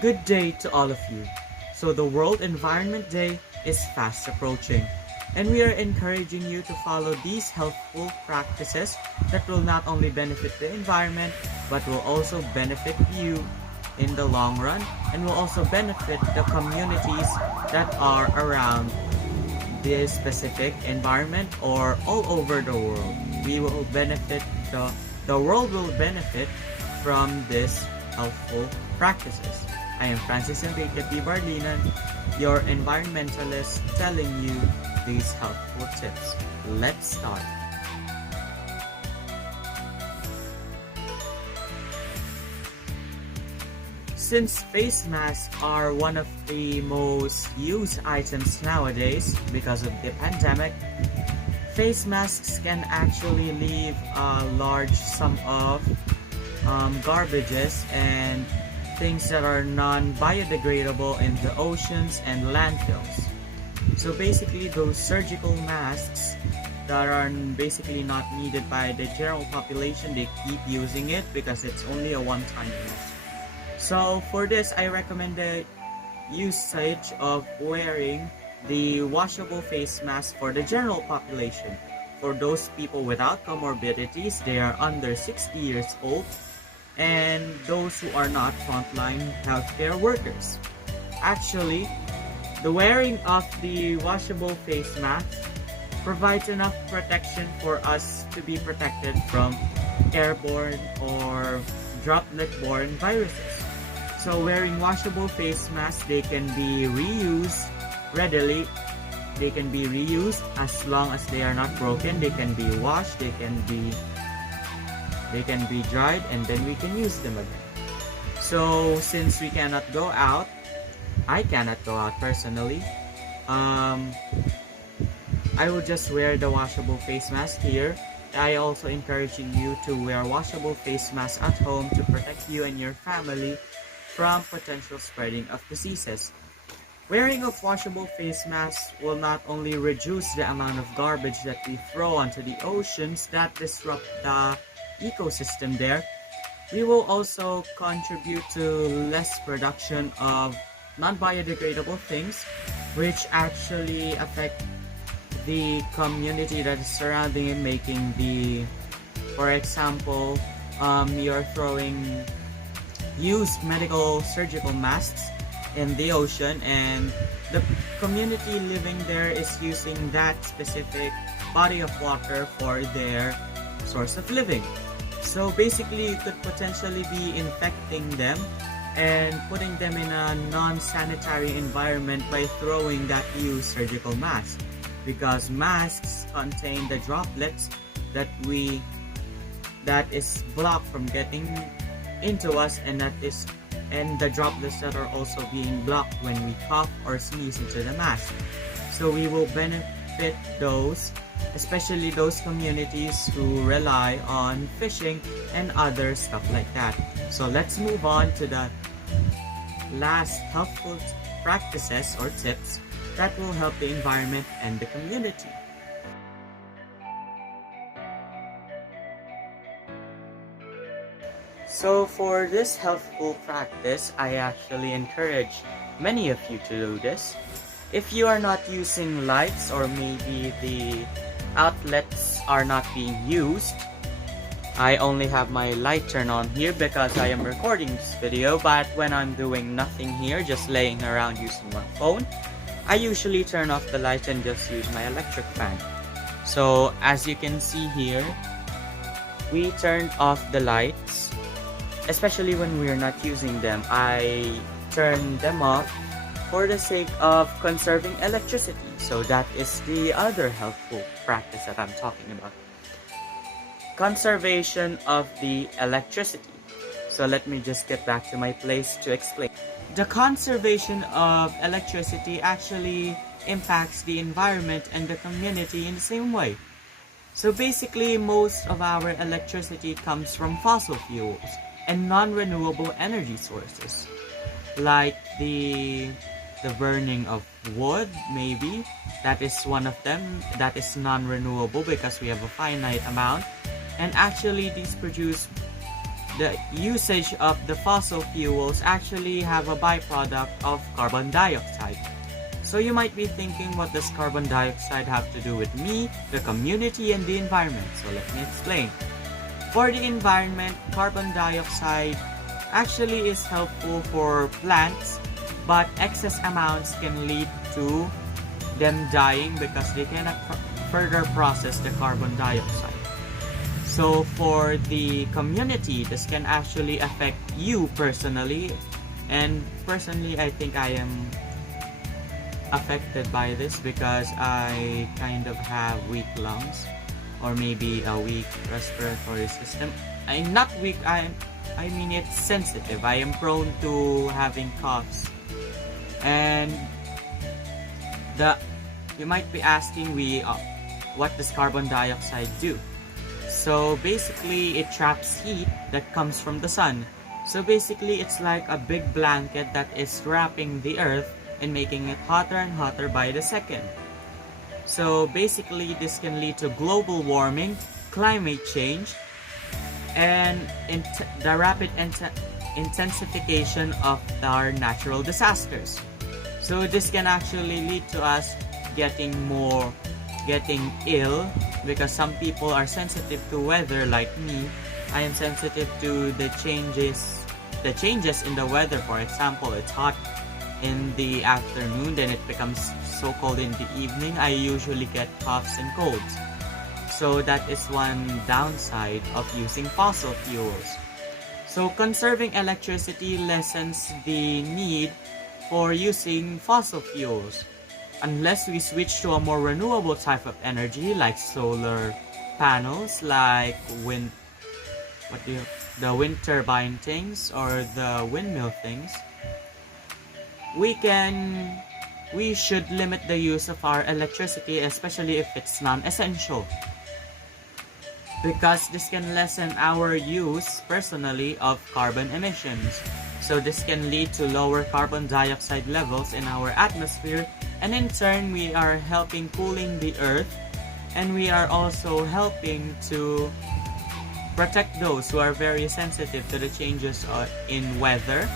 Good day to all of you. So the World Environment Day is fast approaching, and we are encouraging you to follow these healthful practices that will not only benefit the environment but will also benefit you in the long run and will also benefit the communities that are around this specific environment or all over the world. We will benefit the world will benefit from this healthful practices. I am Francis Enrique P. Barlinan, your environmentalist, telling you these helpful tips. Let's start. Since face masks are one of the most used items nowadays because of the pandemic, face masks can actually leave a large sum of garbages and things that are non-biodegradable in the oceans and landfills. So basically those surgical masks that are basically not needed by the general population, they keep using it because it's only a one-time use. So for this, I recommend the usage of wearing the washable face mask for the general population. For those people without comorbidities, they are under 60 years old, and those who are not frontline healthcare workers. Actually, the wearing of the washable face mask provides enough protection for us to be protected from airborne or droplet-borne viruses. So wearing washable face masks, they can be reused readily. They can be reused as long as they are not broken. They can be washed, they can be dried, and then we can use them again. So since we cannot go out, I cannot go out personally, I will just wear the washable face mask here. I also encouraging you to wear washable face masks at home to protect you and your family from potential spreading of diseases. Wearing of washable face masks will not only reduce the amount of garbage that we throw onto the oceans that disrupt the ecosystem there, we will also contribute to less production of non-biodegradable things, which actually affect the community that is surrounding it, making for example, you're throwing used medical surgical masks in the ocean, and the community living there is using that specific body of water for their source of living. So basically, you could potentially be infecting them and putting them in a non-sanitary environment by throwing that used surgical mask, because masks contain the droplets that is blocked from getting into us, and the droplets that are also being blocked when we cough or sneeze into the mask. So we will benefit those, especially those communities who rely on fishing and other stuff like that. So let's move on to the last helpful practices or tips that will help the environment and the community. So for this healthful practice, I actually encourage many of you to do this. If you are not using lights, or maybe the outlets are not being used, I only have my light turned on here because I am recording this video, but when I'm doing nothing here, just laying around using my phone, I usually turn off the light and just use my electric fan. So as you can see here, we turned off the lights, especially when we're not using them. I turn them off for the sake of conserving electricity. So that is the other helpful practice that I'm talking about. Conservation of the electricity. So let me just get back to my place to explain. The conservation of electricity actually impacts the environment and the community in the same way. So basically, most of our electricity comes from fossil fuels and non-renewable energy sources, like the burning of wood, maybe. That is one of them. That is non-renewable because we have a finite amount. And actually, these produce the usage of the fossil fuels actually have a byproduct of carbon dioxide. So you might be thinking, what does carbon dioxide have to do with me, the community, and the environment? So let me explain. For the environment, carbon dioxide actually is helpful for plants, but excess amounts can lead to them dying because they cannot further process the carbon dioxide. So for the community, this can actually affect you personally, and personally I think I am affected by this because I kind of have weak lungs, or maybe a weak respiratory system. I'm not weak, I mean it's sensitive. I am prone to having coughs. And you might be asking, what does carbon dioxide do? So basically it traps heat that comes from the sun. So basically it's like a big blanket that is wrapping the earth and making it hotter and hotter by the second. So basically this can lead to global warming, climate change, and the rapid intensification of our natural disasters. So this can actually lead to us getting ill, because some people are sensitive to weather like me. I am sensitive to the changes in the weather. For example, it's hot in the afternoon, then it becomes so cold in the evening. I usually get coughs and colds. So that is one downside of using fossil fuels. So conserving electricity lessens the need for using fossil fuels, unless we switch to a more renewable type of energy like solar panels, like the wind turbine things or the windmill things. We should limit the use of our electricity, especially if it's non-essential, because this can lessen our use personally of carbon emissions. So this can lead to lower carbon dioxide levels in our atmosphere, and in turn we are helping cooling the earth, and we are also helping to protect those who are very sensitive to the changes in weather,